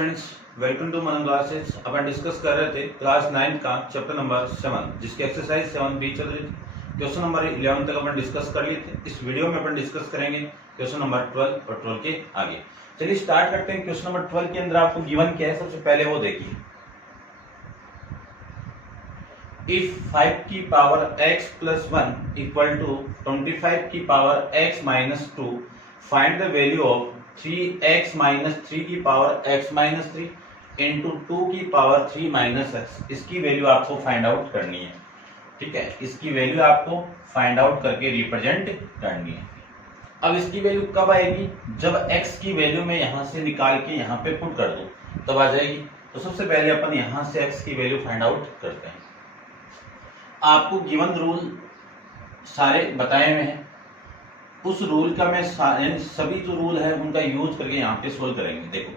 Students, welcome to Manan classes. अपन discuss कर रहे थे क्लास 9 का चैप्टर नंबर 7 जिसकी एक्सरसाइज 7B चल रही थी। क्वेश्चन नंबर 11 तक अपन डिस्कस कर लिए थे। इस वीडियो में अपन डिस्कस करेंगे क्वेश्चन नंबर 12 और 12 के आगे। चलिए स्टार्ट करते हैं। क्वेश्चन नंबर 12 के अंदर आपको गिवन क्या है, सबसे पहले वो देखिए। इफ 5 की power x plus 1 equal to 25 की power x minus 2 find the value of 3x minus 3 की पावर x माइनस 3 इंटू 2 की पावर 3 माइनस x। इसकी वैल्यू आपको फाइंड आउट करनी है। ठीक है, इसकी वैल्यू आपको फाइंड आउट करके रिप्रेजेंट करनी है। अब इसकी वैल्यू कब आएगी? जब x की वैल्यू में यहां से निकाल के यहां पे पुट कर दो तब आ जाएगी। तो सबसे पहले अपन यहां से x की वैल्यू फाइंड आउट करते हैं। आपको गिवन रूल सारे बताए हुए हैं, उस रूल का मैं सभी जो रूल है उनका यूज करके यहाँ पे सोल्व करेंगे। देखो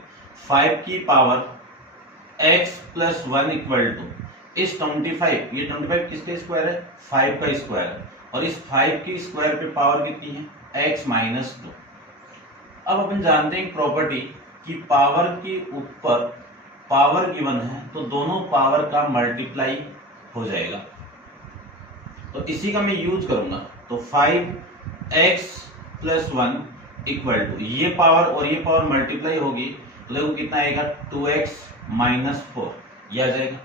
5 की power x plus 1 equal to इस 25, ये 25 किसके स्क्वायर है? 5 का स्क्वायर है, और इस 5 की स्क्वायर पे पावर कितनी है? x minus 2। अब अपन जानते हैं प्रॉपर्टी कि पावर के ऊपर पावर गिवन है तो दोनों पावर का मल्टीप्लाई हो जाएगा, तो इसी का मैं यूज करूंगा। तो 5x प्लस 1 इक्वल टू ये पावर और ये पावर मल्टीप्लाई होगी तो देखो कितना आएगा? 2x माइनस 4 ये आ जाएगा।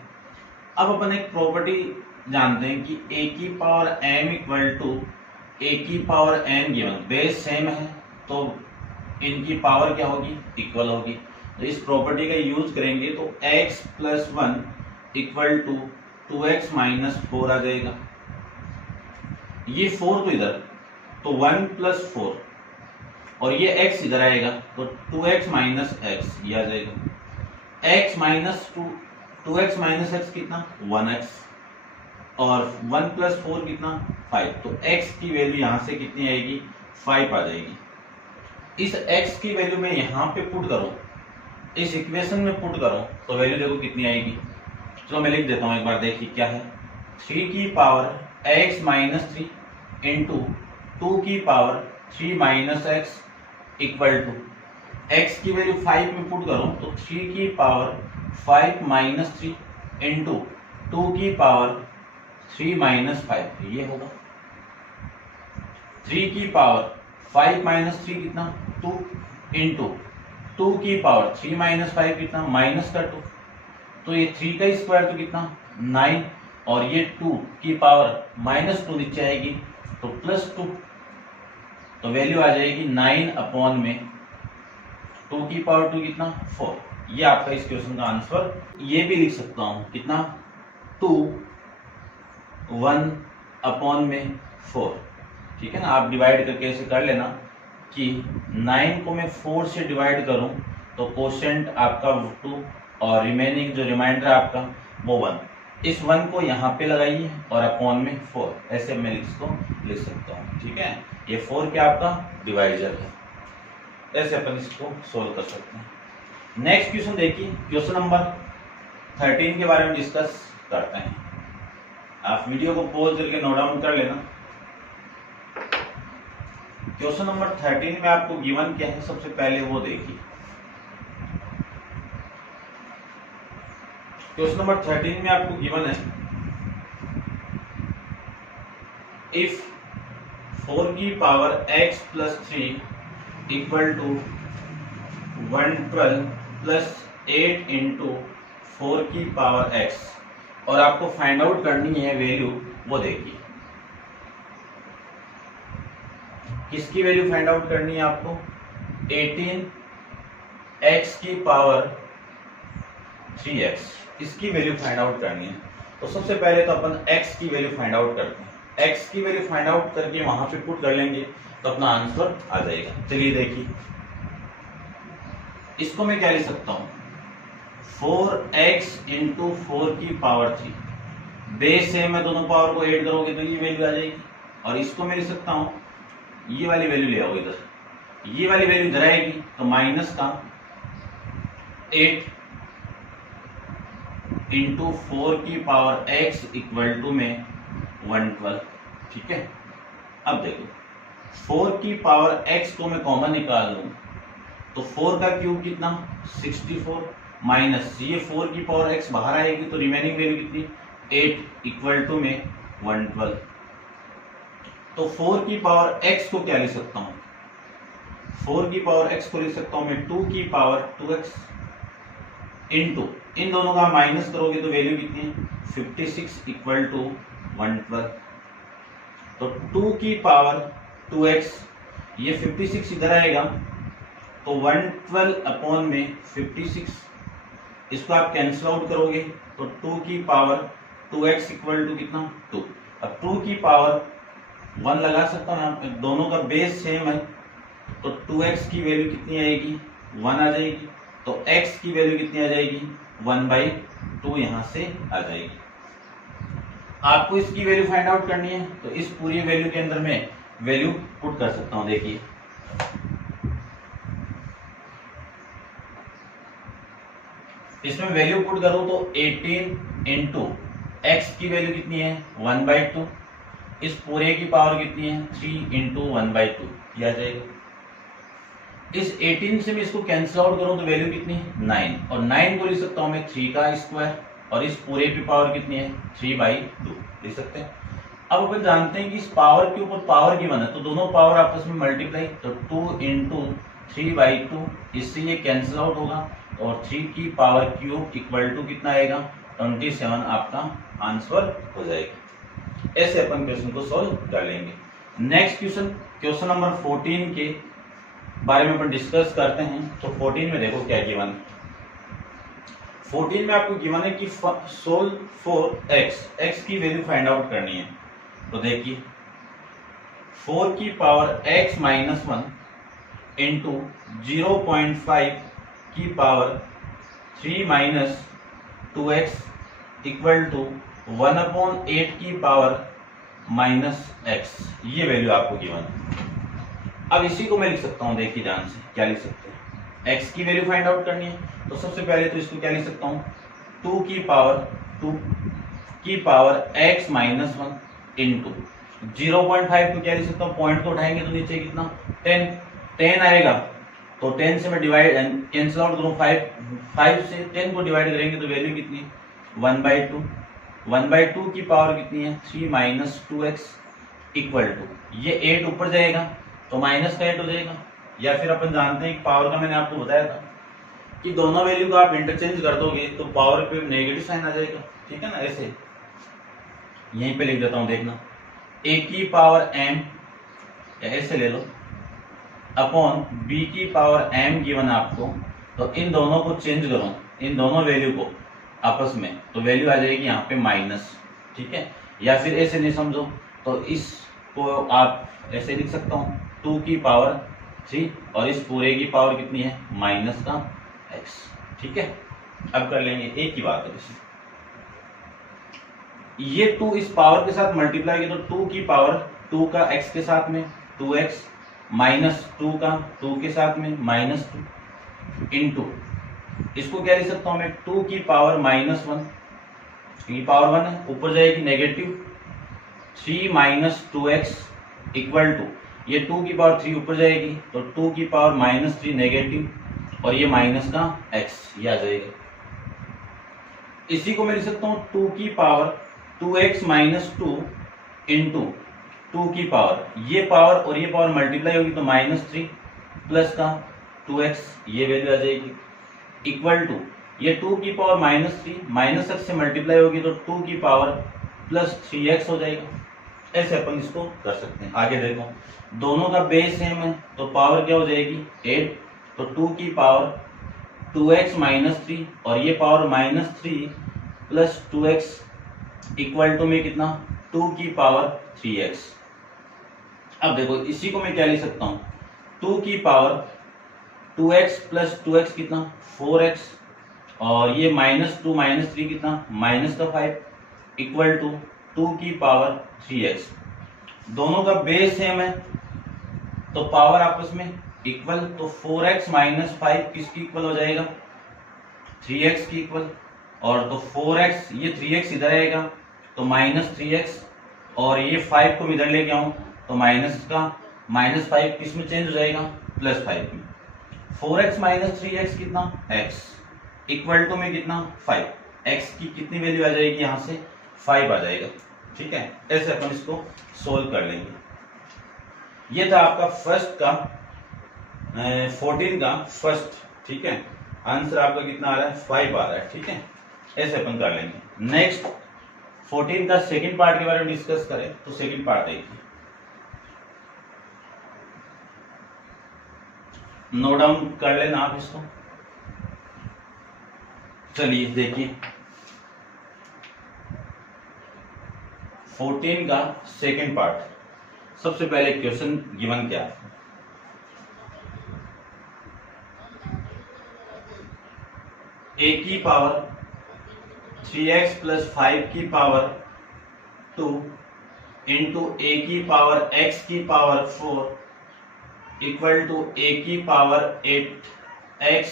अब अपन एक प्रॉपर्टी जानते हैं कि a की power m equal to a की power n given, base same है तो इनकी पावर क्या होगी? इक्वल होगी। तो इस प्रॉपर्टी का यूज करेंगे तो x plus 1 equal to 2x minus 4 आ जाएगा। ये 4 तो इधर, तो 1 प्लस 4, और ये x इधर आएगा तो 2x माइनस x ये आ जाएगा। x minus 2x minus x कितना? 1x, और 1 प्लस 4 कितना? 5। तो x की वैल्यू यहां से कितनी आएगी? 5 आ जाएगी। इस x की वैल्यू में यहां पे पुट करो, इस इक्वेशन में पुट करो तो वैल्यू देखो कितनी आएगी। चलो मैं लिख देता हूं एक बार, देखिए क्या है। 3 की पावर x माइनस 3 इंटू 2 की power 3 minus x equal to x की वैल्यू 5 में पुट करो तो 3 की पावर 5 माइनस 3 इंटू 2 की पावर 3 माइनस 5 ये होगा। 3 की पावर 5 माइनस 3 कितना? 2 इंटू 2 की पावर 3 माइनस 5 कितना? माइनस का 2, तो ये 3 का स्क्वायर तो कितना? 9, और ये 2 की पावर माइनस 2 नीचे आएगी तो प्लस 2, तो वैल्यू आ जाएगी 9 अपॉन में 2 की पावर 2 कितना? 4। ये आपका इस क्वेश्चन का आंसर। ये भी लिख सकता हूं कितना? 2 1 अपॉन में 4। ठीक है ना, आप डिवाइड करके ऐसे कर लेना कि 9 को मैं 4 से डिवाइड करूं तो कोशेंट आपका 2 और रिमेनिंग जो रिमाइंडर आपका वो 1। इस 1 को यहाँ पे लगाइए और अपॉन में 4, ऐसे मैं इसको लिख सकता हूँ। ठीक है, ये 4 क्या आपका डिवाइजर है। ऐसे अपन इसको सोल्व कर सकते हैं। नेक्स्ट क्वेश्चन देखिए, क्वेश्चन नंबर 13 के बारे में डिस्कस करते हैं। आप वीडियो को पॉज करके नोट डाउन कर लेना। क्वेश्चन नंबर 13 में आपको गिवन क्या है, सबसे पहले वो देखिए। क्वेश्चन नंबर 13 में आपको गिवन है इफ 4 की power x plus 3 equal to 112 plus 8 into 4 की पावर x, और आपको फाइंड आउट करनी है वैल्यू, वो देखिए। किसकी वैल्यू फाइंड आउट करनी है आपको? 18x की पावर 3x, इसकी वैल्यू फाइंड आउट करनी है। तो सबसे पहले तो अपन x की वैल्यू फाइंड आउट करते हैं। x की वैल्यू फाइंड आउट करके वहां पे पुट कर लेंगे तो अपना आंसर आ जाएगा। चलिए देखिए, इसको मैं क्या लिख सकता हूं? 4x इंटू 4 की पावर 3, बेस सेम है, दोनों पावर को ऐड करोगे तो ये वैल्यू आ जाएगी। और इसको मैं लिख सकता हूं, ये वाली वैल्यू ले आओ इधर, ये वाली वैल्यू इधर आएगी तो माइनस का 8 इंटू 4 की पावर x इक्वल टू में 112। ठीक है, अब देखो 4 की पावर x को मैं कॉमन निकाल लूं तो 4 का क्यूब कितना? 64, माइनस ये 4 की पावर x बाहर आएगी तो रिमेनिंग वैल्यू कितनी 8 इक्वल टू में 112। तो 4 की पावर x को क्या लिख सकता हूँ, 4 की पावर x को लिख सकता हूँ मैं 2 की पावर 2x इंटू इन दोनों का माइनस करोगे तो वैल्यू कितनी है 56 इक्वल टू 112। तो 2 की पावर 2x ये 56 इधर आएगा तो 112 अपॉन में 56 इसको आप कैंसिल आउट करोगे तो 2 की पावर 2x इक्वल टू कितना 2। अब 2 की पावर 1 लगा सकता हूँ यहाँ पे, दोनों का बेस सेम है तो 2x की वैल्यू कितनी आएगी 1 आ जाएगी, तो x की वैल्यू कितनी आ जाएगी 1/2 यहाँ से आ जाएगी। आपको इसकी वैल्यू फाइंड आउट करनी है तो इस पूरी वैल्यू के अंदर मैं वैल्यू पुट कर सकता हूं। देखिए इसमें वैल्यू पुट करूं तो 18 इंटू एक्स की वैल्यू कितनी है 1/2, इस पूरे की पावर कितनी है 3 इंटू 1/2 किया जाएगा। इस 18 से मैं इसको कैंसिल आउट करूं तो वैल्यू कितनी है 9, और 9 को लिख सकता हूं मैं 3 का स्क्वायर, और इस पूरे की पावर कितनी है 3/2 लिख सकते हैं। अब अपन जानते हैं कि इस पावर के ऊपर पावर गिवन है तो दोनों पावर आपस में मल्टीप्लाई, तो 2 इंटू 3/2 इससे ये कैंसिल आउट होगा और 3 की पावर क्यूब इक्वल टू कितना आएगा 27 आपका आंसर हो जाएगा। ऐसे अपन क्वेश्चन को सॉल्व कर लेंगे। नेक्स्ट क्वेश्चन नंबर 14 के बारे में अपन डिस्कस करते हैं। तो 14 में देखो क्या गिवन है। 14 में आपको गिवन है कि सोल्व फॉर x की वैल्यू फाइंड आउट करनी है। तो देखिए 4 की पावर x माइनस 1 इंटू 0.5 की power 3 minus 2x equal to 1/8 की पावर माइनस x, ये वैल्यू आपको गिवन है। अब इसी को मैं लिख सकता हूं, देखिए ध्यान से क्या लिख सकते हैं। x की वैल्यू फाइंड आउट करनी है तो सबसे पहले तो इसको क्या लिख सकता हूं 2 की पावर x माइनस 1 इंटू 0.5 को क्या लिख सकता हूँ, पॉइंट को उठाएंगे तो नीचे कितना 10 आएगा, तो 10 से मैं डिवाइड कैंसिल आउट करूँ 5 से 10 को डिवाइड करेंगे तो वैल्यू कितनी 1/2 की पावर कितनी है 3 माइनस 2x इक्वल टू ये 8 ऊपर जाएगा तो माइनस का 8 हो जाएगा, या फिर अपन जानते हैं पावर का मैंने आपको बताया था कि दोनों वैल्यू को आप इंटरचेंज कर दोगे तो पावर पे नेगेटिव साइन आ जाएगा, ठीक है ना। ऐसे यहीं पे लिख देता हूं, देखना a की पावर m ऐसे ले लो अपॉन b की पावर m गिवन आपको, तो इन दोनों को चेंज करो, इन दोनों वैल्यू को आपस में, तो वैल्यू आ जाएगी यहाँ पे माइनस, ठीक है। या फिर ऐसे नहीं समझो तो इसको आप ऐसे लिख सकता हूँ 2 की पावर 3 और इस पूरे की पावर कितनी है माइनस का x, ठीक है। अब कर लेंगे एक ही बात है जैसे ये 2 इस पावर के साथ मल्टीप्लाई किया तो 2 की पावर 2 का x के साथ में 2x माइनस 2 का 2 के साथ में -2 इंटू इसको क्या लिख सकता हूं मैं 2 की पावर -1 की पावर 1 है ऊपर जाएगी negative 3 minus 2x equal to ये 2 की पावर 3 ऊपर जाएगी तो 2 की पावर -3 नेगेटिव और ये माइनस का x ये आ जाएगा। इसी को मैं लिख सकता हूँ 2 की पावर 2x माइनस 2 इंटू 2 की पावर ये पावर और ये पावर मल्टीप्लाई होगी तो -3 प्लस का 2x ये वैल्यू आ जाएगी इक्वल टू ये 2 की पावर -3 माइनस x से मल्टीप्लाई होगी तो 2 की पावर प्लस 3x हो जाएगा। ऐसे अपन इसको कर सकते हैं। आगे देखो दोनों का बेस सेम है तो पावर क्या हो जाएगी 8, तो 2 की पावर 2x माइनस 3 और ये power -3 plus 2x equal to में कितना 2 की पावर 3x। अब देखो इसी को मैं क्या लिख सकता हूँ 2 की पावर 2x प्लस 2x कितना 4x और ये -2 -3 कितना -5 इक्वल टू 2 की पावर 3x। दोनों का बेस सेम है तो पावर आपस में इक्वल, तो 4x माइनस 5 किसकी इक्वल हो जाएगा 3x की इक्वल, और तो 4x ये 3x इधर आएगा तो -3x और ये 5 को इधर लेके आऊं तो -5 किस में चेंज हो जाएगा +5 में। 4x माइनस 3x कितना x, इक्वल टू में कितना 5, x की कितनी वैल्यू आ जाएगी यहाँ से 5 आ जाएगा। ठीक है, ऐसे अपन इसको सोल्व कर लेंगे। ये था आपका फर्स्ट का 14 का फर्स्ट। ठीक है, आंसर आपका कितना आ रहा है 5 आ रहा है। ठीक है, ऐसे अपन कर लेंगे। नेक्स्ट 14 का सेकंड पार्ट के बारे में डिस्कस करें तो सेकंड पार्ट देखिए, नोट डाउन कर लेना आप इसको। चलिए देखिए 14 का सेकंड पार्ट। सबसे पहले क्वेश्चन गिवन क्या है, a की पावर 3x प्लस 5 की पावर 2 इंटू a की पावर x की पावर 4 इक्वल टू a की पावर 8x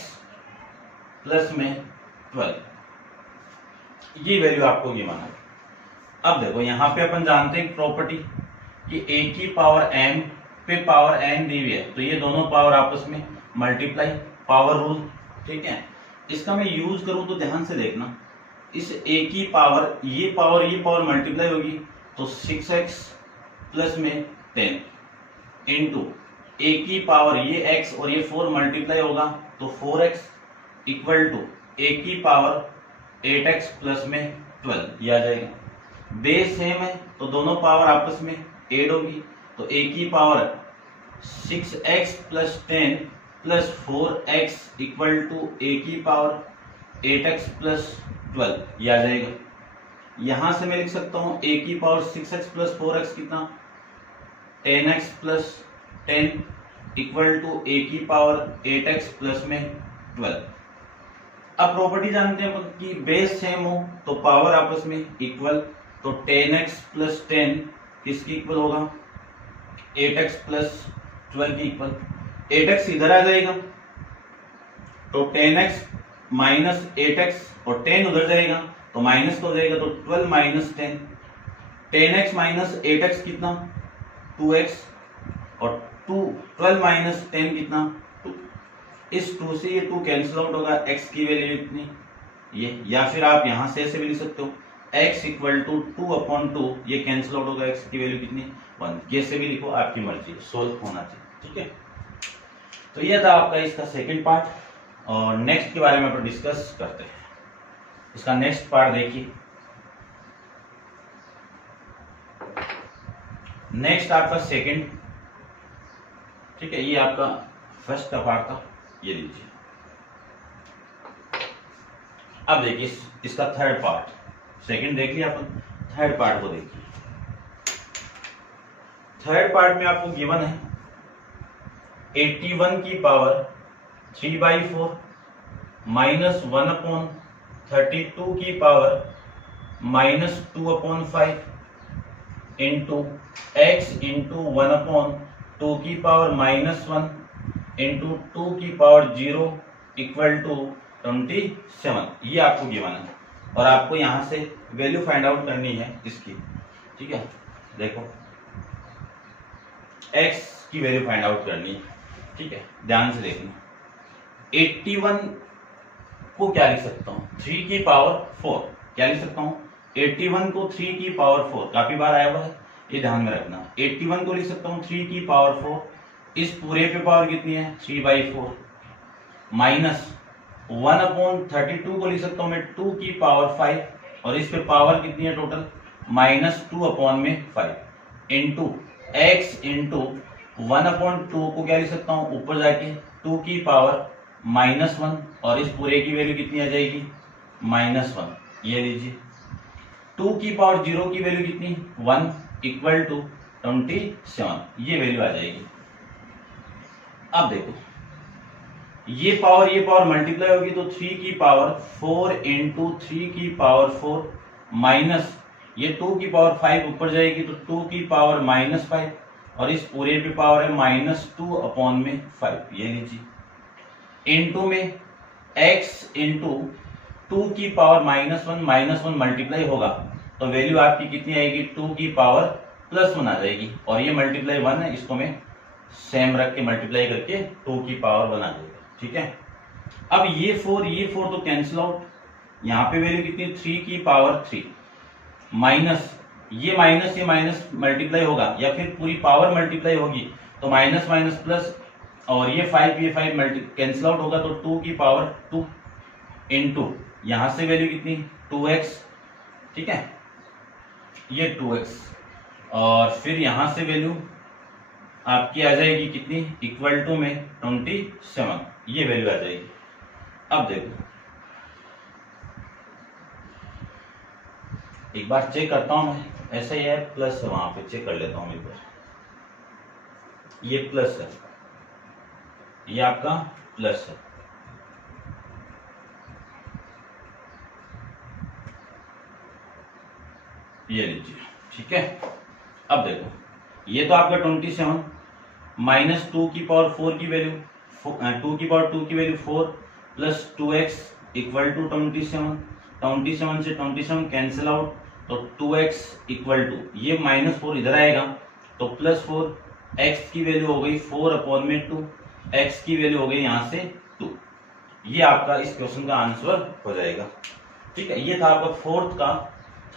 प्लस में 12। ये वैल्यू आपको गिवन है। अब देखो यहाँ पे अपन जानते हैं प्रॉपर्टी कि a की पावर m पे पावर n दी हुई है, तो ये दोनों पावर आपस में मल्टीप्लाई, पावर रूल। ठीक है, इसका मैं यूज करूं तो ध्यान से देखना, इस a की पावर ये पावर मल्टीप्लाई होगी तो 6x प्लस में 10 इंटू a की पावर ये x और ये 4 मल्टीप्लाई होगा तो 4x इक्वल टू a की पावर 8x प्लस में 12 ये आ जाएगा। बेस सेम है तो दोनों पावर आपस में ऐड होगी तो a की power 6x plus 10 plus 4x equal to a की पावर 8x प्लस 12 ये आ जाएगा। यहां से मैं लिख सकता हूं a की पावर 6x प्लस 4x कितना 10x plus 10 equal to a की पावर 8x प्लस में 12। अब प्रॉपर्टी जानते हैं कि बेस सेम हो तो पावर आपस में इक्वल, तो 10x प्लस 10 किसकी इक्वल होगा 8x प्लस 12 की इक्वल। 8x इधर आ जाएगा तो 10x माइनस 8x और 10 उधर जाएगा तो माइनस हो जाएगा तो 12 माइनस 10। 10x माइनस 8x कितना 2x और 12 माइनस 10 कितना 2। इस 2 से ये 2 कैंसिल आउट होगा, x की वैल्यू इतनी ये, या फिर आप यहां से ऐसे भी लिख सकते हो x इक्वल टू 2/2, ये कैंसिल आउट होगा, x की वैल्यू कितनी 1। जैसे भी लिखो आपकी मर्जी, सोल्व होना चाहिए। ठीक है, तो ये था आपका इसका सेकंड पार्ट और नेक्स्ट के बारे में अपन डिस्कस करते हैं। इसका नेक्स्ट पार्ट देखिए, नेक्स्ट आपका सेकंड। ठीक है, ये आपका फर्स्ट का पार्ट था, ये लीजिए। अब देखिए इसका थर्ड पार्ट, सेकंड देख लिया अपन, थर्ड पार्ट को देखिए। थर्ड पार्ट में आपको गिवन है 81 की पावर 3/4 माइनस 1/32 की power minus 2/5 into x into 1/2 की पावर माइनस 1 इंटू 2 की पावर 0 इक्वल टू 27। ये आपको गिवन है और आपको यहां से वैल्यू फाइंड आउट करनी है इसकी। ठीक है, देखो x की वैल्यू फाइंड आउट करनी है। ठीक है, ध्यान से देखना, 81 को क्या लिख सकता हूं 3 की पावर 4, क्या लिख सकता हूं 81 को 3 की पावर 4, काफी बार आया हुआ है, ये ध्यान में रखना। 81 को लिख सकता हूं 3 की पावर 4, इस पूरे पे पावर कितनी है 3/4 माइनस 1/32 को लिख सकता हूं मैं 2 की पावर 5 और इस पे पावर कितनी है total minus 2/5 into x into 1/2 को क्या लिख सकता हूं ऊपर जाके 2 की पावर -1 और इस पूरे की वैल्यू कितनी आ जाएगी -1। ये लीजिए 2 की पावर 0 की वैल्यू कितनी 1 इक्वल टू 27, ये वैल्यू आ जाएगी। अब देखो ये पावर मल्टीप्लाई होगी तो 3 की पावर 4 इंटू 3 की पावर 4 माइनस ये 2 की पावर 5 ऊपर जाएगी तो 2 की पावर -5 और इस पूरे पे पावर है -2/5। ये लीजिए इंटू में x इंटू 2 की पावर -1 मल्टीप्लाई होगा तो वैल्यू आपकी कितनी आएगी 2 की पावर +1 आ जाएगी और ये मल्टीप्लाई 1 है, इसको मैं सेम रख के मल्टीप्लाई करके 2 की पावर 1 आ जाएगा। ठीक है, अब ये 4 तो कैंसिल आउट, यहाँ पे वैल्यू कितनी 3 की पावर 3 माइनस ये माइनस मल्टीप्लाई होगा या फिर पूरी पावर मल्टीप्लाई होगी तो माइनस माइनस प्लस, और ये 5 मल्टी कैंसिल आउट होगा तो 2 की पावर 2 इंटू यहाँ से वैल्यू कितनी 2x, ठीक है, ये 2x, और फिर यहां से वैल्यू आपकी आ जाएगी कितनी इक्वल टू में 27, ये वैल्यू आ जाएगी। अब देखो एक बार चेक करता हूं मैं, ऐसा ही है प्लस है, वहां पे चेक कर लेता हूं एक बार, ये प्लस है, ये आपका प्लस है, ये लीजिए, ठीक है। अब देखो ये तो आपका 27 माइनस 2 की पावर 4 की वैल्यू 2 की पावर 2 की value 4 plus 2x equal to 27 से 27 कैंसिल आउट तो 2x इक्वल टू ये -4 इधर आएगा तो +4, x की वैल्यू हो गई 4/2, x की वैल्यू हो गई यहां से 2। ये आपका इस क्वेश्चन का आंसर हो जाएगा, ठीक है। ये था आपका फोर्थ का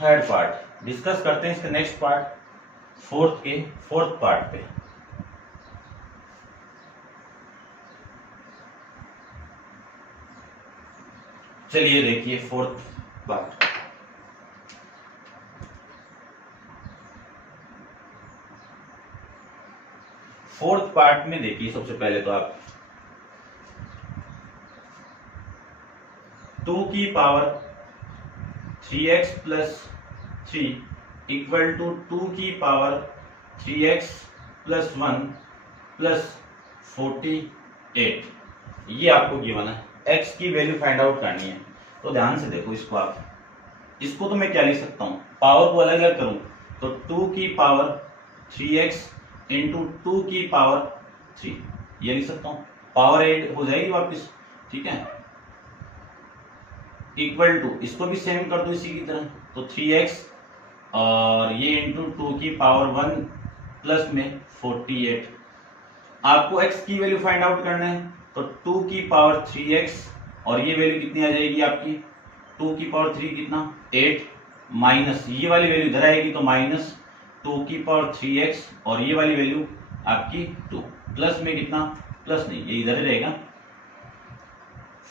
थर्ड पार्ट। डिस्कस करते हैं इसका नेक्स्ट पार्ट, फोर्थ पार्ट पे। चलिए देखिए फोर्थ पार्ट। फोर्थ पार्ट में देखिए सबसे पहले तो आप 2 की power 3x plus 3 equal to 2 की पावर 3x प्लस 1 प्लस 48, ये आपको गिवन है। x की वैल्यू फाइंड आउट करनी है तो ध्यान से देखो इसको आप, इसको तो मैं क्या लिख सकता हूं, पावर को अलग अलग करूं तो 2 की पावर 3x इंटू 2 की पावर 3, ये लिख सकता हूं, पावर 8 हो जाएगी वापस, ठीक है, इक्वल टू इसको भी सेम कर दो इसी की तरह तो 3x और ये इंटू 2 की पावर 1 प्लस में 48। आपको x की वैल्यू फाइंड आउट करना है तो 2 की पावर 3x और ये वैल्यू कितनी आ जाएगी आपकी 2 की पावर 3 कितना 8 माइनस ये वाली वैल्यू इधर आएगी तो माइनस 2 की पावर 3x और ये वाली वैल्यू आपकी 2 प्लस में कितना, प्लस नहीं ये इधर ही रहेगा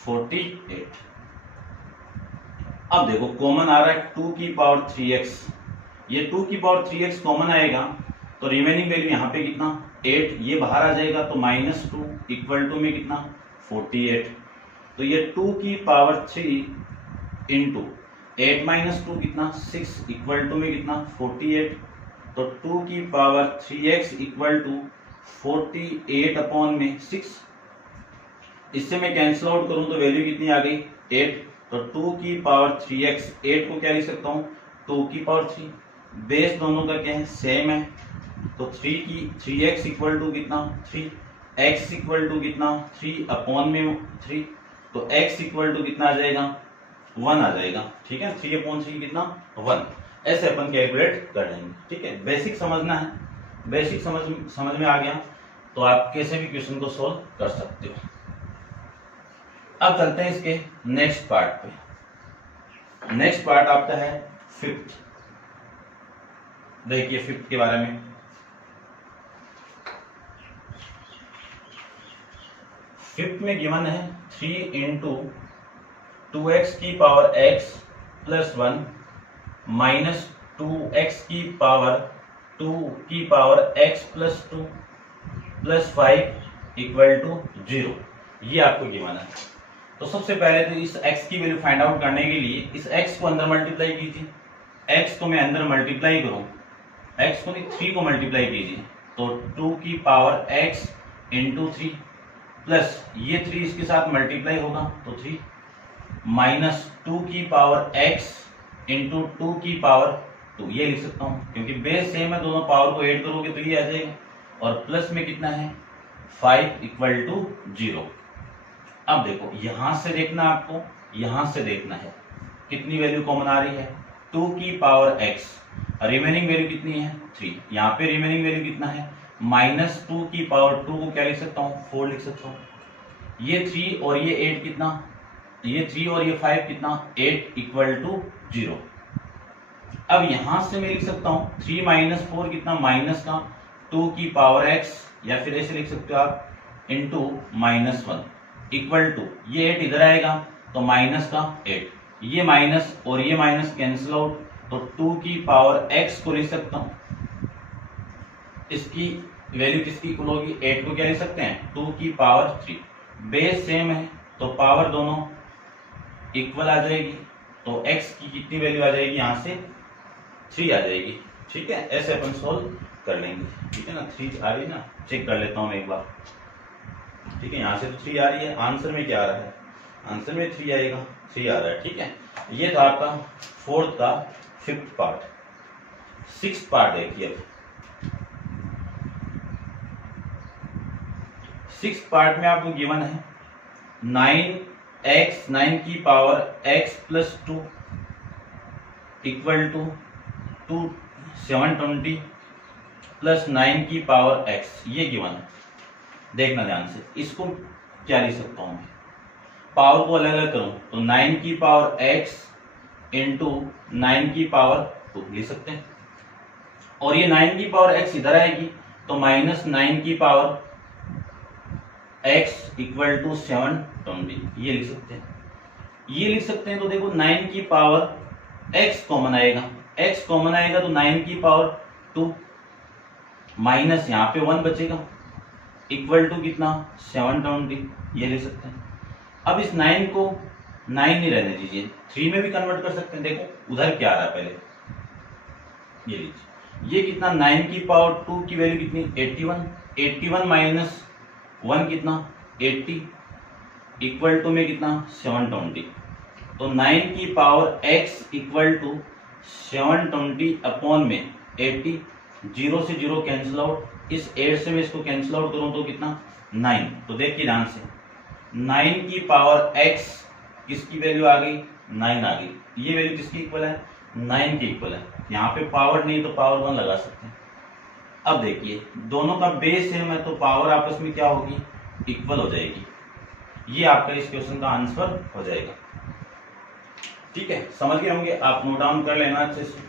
48। अब देखो कॉमन आ रहा है 2 की पावर 3x, ये 2 की पावर 3x कॉमन आएगा तो रिमेनिंग वैल्यू यहाँ पे कितना 8, ये बाहर आ जाएगा तो -2 इक्वल टू में कितना 48, तो ये 2 की पावर 3 इंटू 8 माइनस 2 कितना 6 इक्वल टू में कितना 48, तो 2 की पावर 3x इक्वल टू 48/6। इससे मैं कैंसिल आउट करूं तो वैल्यू कितनी आ गई 8, तो 2 की पावर 3x 8 को क्या लिख सकता हूं 2 की पावर 3, बेस दोनों का क्या है सेम है तो 3x इक्वल टू कितना 3, x इक्वल टू कितना 3/3, तो x इक्वल टू कितना आ जाएगा 1 आ जाएगा, ठीक है, 3/3 कितना 1, ऐसे अपन कैलकुलेट कर लेंगे, ठीक है। बेसिक समझना है, बेसिक समझ में आ गया तो आप कैसे भी क्वेश्चन को सोल्व कर सकते हो। अब चलते हैं इसके नेक्स्ट पार्ट पे। नेक्स्ट पार्ट आपका है फिफ्थ। देखिए फिफ्थ के बारे में, फिफ्थ में गिवन है 3 इंटू 2x की power x plus 1 minus 2x की पावर 2 की power x plus 2 plus 5 equal to 0, ये आपको गिवन है। तो सबसे पहले तो इस x की वैल्यू फाइंड आउट करने के लिए इस x को अंदर मल्टीप्लाई कीजिए, x को मैं अंदर मल्टीप्लाई करूं, x को नहीं 3 को मल्टीप्लाई कीजिए तो 2 की पावर x इंटू 3 प्लस ये 3 इसके साथ मल्टीप्लाई होगा तो 3 माइनस 2 की पावर x इंटू 2 की पावर 2, ये लिख सकता हूं क्योंकि बेस सेम है, दोनों पावर को ऐड करोगे तो ये आ जाएगा, और प्लस में कितना है 5 इक्वल टू 0। अब देखो यहां से देखना, आपको यहां से देखना है कितनी वैल्यू कॉमन आ रही है 2 की पावर x, रिमेनिंग वैल्यू कितनी है 3, यहाँ पे रिमेनिंग वैल्यू कितना है -2 की पावर 2 को क्या लिख सकता हूँ 4 लिख सकता हूँ, ये 3 और ये 8 कितना, ये 3 और ये 5 कितना, 8 इक्वल टू 0। अब यहां से मैं लिख सकता हूं 3 माइनस 4 कितना, माइनस का 2 की पावर x, या फिर ऐसे लिख सकते हो आप इंटू -1 इक्वल टू, ये 8 इधर आएगा तो माइनस का 8, ये माइनस और ये माइनस कैंसिल आउट, तो 2 की पावर x को लिख सकता हूं, इसकी वैल्यू किसकी इक्वल होगी, 8 को क्या लिख सकते हैं 2 की पावर 3। बेस सेम है तो पावर दोनों इक्वल आ जाएगी, तो x की कितनी वैल्यू आ जाएगी, यहां से 3 आ जाएगी। ठीक है, ऐसे अपन सोल्व कर लेंगे। ठीक है ना, 3 आ रही है ना, चेक कर लेता हूं मैं एक बार। ठीक है, यहां से तो 3 आ रही है, आंसर में क्या आ रहा है, आंसर में 3 आएगा, 3 आ रहा है। ठीक है, ये था आपका 4th का 5th पार्ट। 6th पार्ट देखिए अब। 6th पार्ट में आपको गिवन है 9 की power x plus 2 equal to 720 plus 9 की पावर x, ये गिवन है। देखना ध्यान से, इसको क्या लिख सकता हूं मैं, पावर को अलग अलग करूं तो 9 की पावर x इंटू 9 की पावर 2 लिख सकते हैं, और ये 9 की पावर x इधर आएगी तो -9 की पावर x इक्वल टू 720, ये लिख सकते हैं, ये लिख सकते हैं। तो देखो 9 की पावर x कॉमन आएगा, x कॉमन आएगा तो 9 की पावर 2 माइनस यहाँ पे 1 बचेगा इक्वल टू कितना 720, ये लिख सकते हैं। अब इस 9 को 9 नहीं रहने दीजिए, 3 में भी कन्वर्ट कर सकते हैं। देखो उधर क्या आ रहा है पहले, ये लीजिए, ये कितना 9 की पावर 2 की वैल्यू कितनी 81, 81 माइनस 1 कितना 80 इक्वल टू में कितना 720, तो 9 की power x equal to 720 upon में 80, 0 से 0 कैंसिल आउट, इस 8 से मैं इसको कैंसिल आउट करूं तो कितना 9, तो देखिए ध्यान से 9 की पावर x किसकी वैल्यू आ गई 9 आ गई, ये वैल्यू किसकी इक्वल है 9 की इक्वल है। यहाँ पे पावर नहीं तो पावर 1 लगा सकते हैं। अब देखिए दोनों का बेस सेम है तो पावर आपस में क्या होगी इक्वल हो जाएगी, ये आपका इस क्वेश्चन का आंसर हो जाएगा। ठीक है, समझ गए होंगे आप, नोट डाउन कर लेना अच्छे से,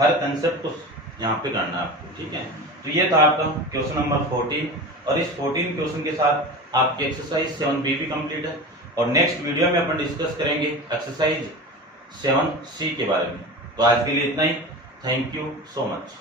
हर कंसेप्ट को यहाँ पे करना है आपको। ठीक है, तो ये था आपका क्वेश्चन नंबर 14, और इस 14 क्वेश्चन के साथ आपकी एक्सरसाइज 7B भी कंप्लीट है, और नेक्स्ट वीडियो में अपन डिस्कस करेंगे एक्सरसाइज 7C के बारे में। तो आज के लिए इतना ही, थैंक यू सो मच।